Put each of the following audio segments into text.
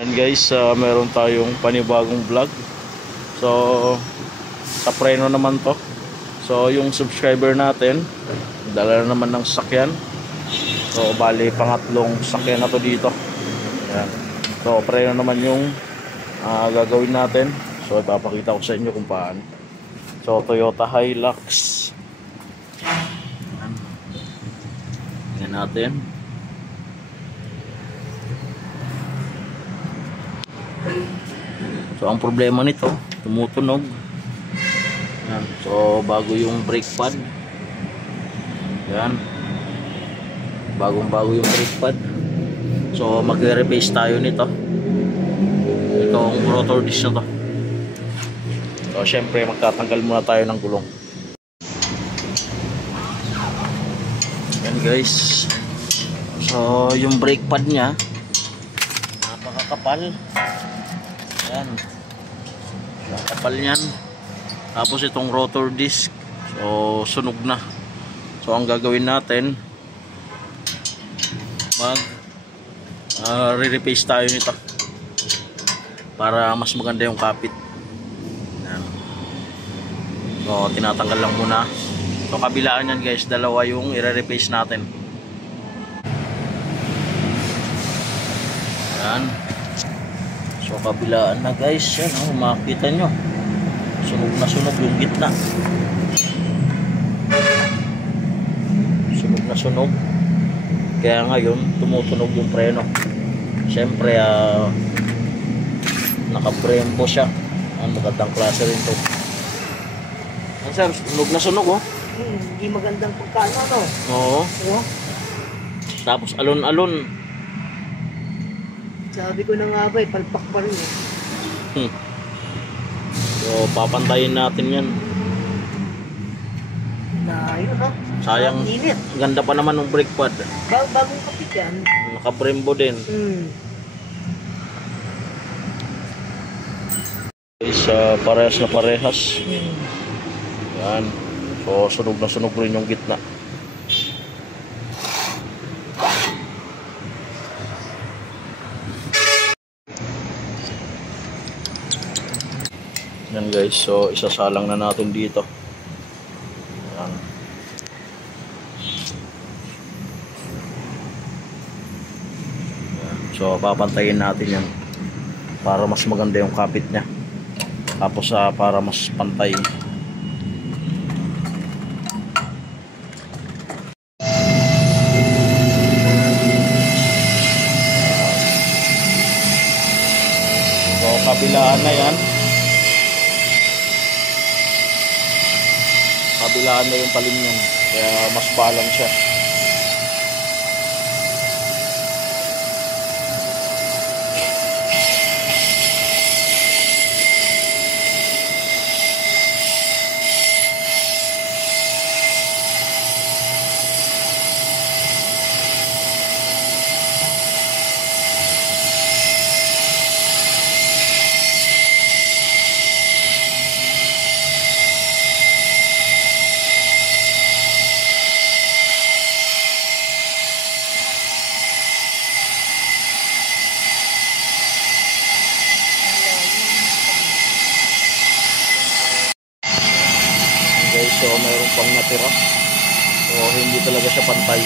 And guys, meron tayong panibagong vlog. So, sa preno naman to. So, yung subscriber natin, dala na naman ng sasakyan. So, bali, pangatlong sasakyan na to dito. Ayan. So, preno naman yung gagawin natin. So, ipapakita ko sa inyo kung paano. So, Toyota Hilux. Ayan. Tingnan natin. So ang problema nito, tumutunog. Yan. So bago yung brake pad. Yan. Bagong-bago yung brake pad. So magre-replace tayo nito. Itong rotor disc na to. So syempre magtatanggal muna tayo ng gulong. Yan guys. So yung brake pad niya napakakapal. Yan. Ang kapal niyan. Tapos itong rotor disc, so sunog na. So ang gagawin natin, re-replace tayo nito para mas maganda yung kapit. Yan. So tinatanggal lang muna. So kabilaan yan guys, dalawa yung i-replace natin. Yan. So kabilaan na guys, yan oh, makikita nyo sunog na sunog yung gitna, sunog na sunog, kaya ngayon tumutunog yung preno. Syempre nakabrembo siya. Magandang klase rin to. Ano sir, sunog na sunog oh. Hindi magandang pagkano no? Oo. Oh. Tapos alon-alon. Sabi ko na nga ba, palpak pa rin eh. So papantayin natin yan. Na yun ha? Sayang, init. ganda pa naman ng brake pad. Bagong kapit yan. Nakabrembo din. Guys, parehas na parehas. Yan. So sunog na sunog rin yung gitna. Yan guys, so isasalang na natin dito. Yan. Yan. So papantayin natin yan para mas maganda yung kapit niya. Tapos para mas pantay. So kabilaan na yan. Kabilaan na yung talim niyan, kaya mas balance siya. So mayroon pang natira. So hindi talaga siya pantay.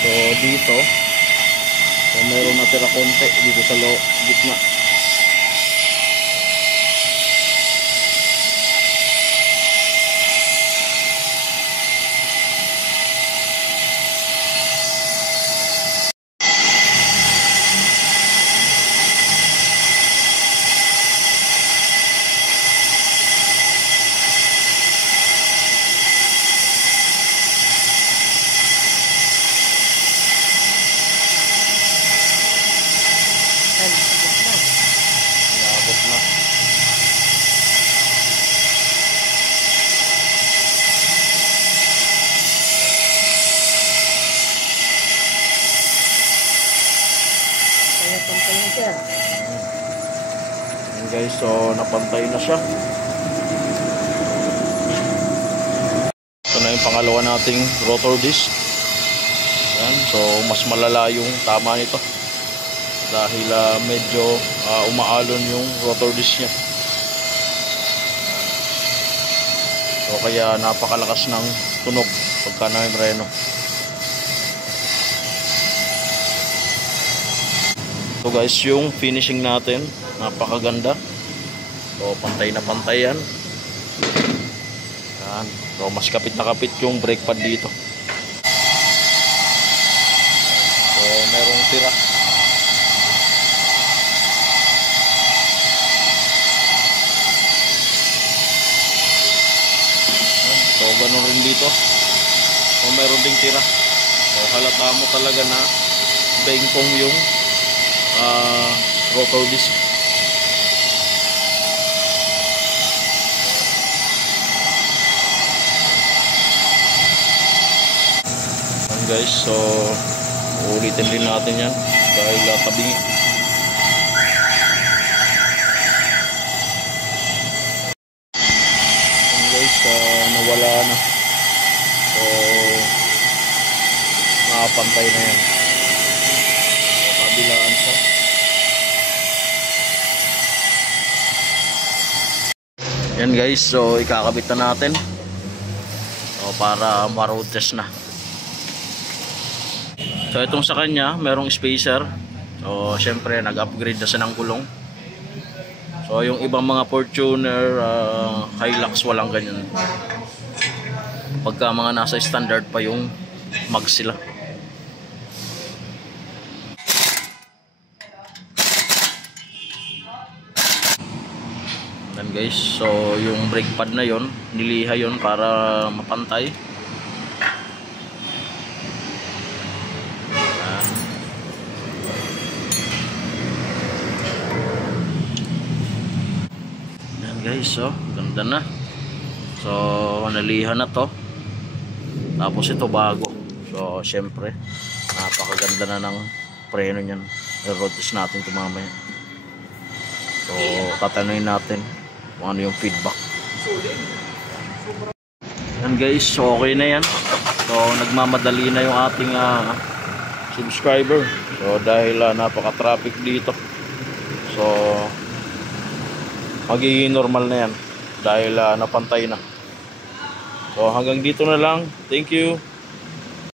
So dito, so mayroon natira konti dito sa gitna. sir. Ayan guys, so napantay na siya. Ito na yung pangalawa nating rotor disc. Ayan, so mas malala yung tama nito. dahil medyo umaalon yung rotor disc niya. So kaya napakalakas ng tunog pagka na-reno. So guys, yung finishing natin napakaganda. So pantay na pantay yan. Yan. So mas kapit na kapit yung brake pad dito. So merong tira. So ganun rin dito. So meron ding tira. So halata mo talaga na bengkong yung rotor disc. And guys, so ulitin din natin yan dahil tabingi. And guys, nawala na. So nakapantay na yan. So kabilaan siya. Yan guys, so ikakabit na natin. So para ma-road test na. So itong sa kanya, merong spacer. So syempre nag-upgrade na siya ng gulong. So yung ibang mga Fortuner, Hilux walang ganyan. Pagka mga nasa standard pa yung mag sila. Yan guys, so yung brake pad na yon niliha yon para mapantay. Yan guys, so ganda na. So naliha na to. Tapos ito bago. So syempre napakaganda na ng preno niyan. I-road test natin ito mamaya. So tatanungin natin kung ano yung feedback. Yan guys, so okay na yan. So nagmamadali na yung ating subscriber. So dahil napaka-traffic dito. So magiging normal na yan dahil napantay na. So hanggang dito na lang. Thank you.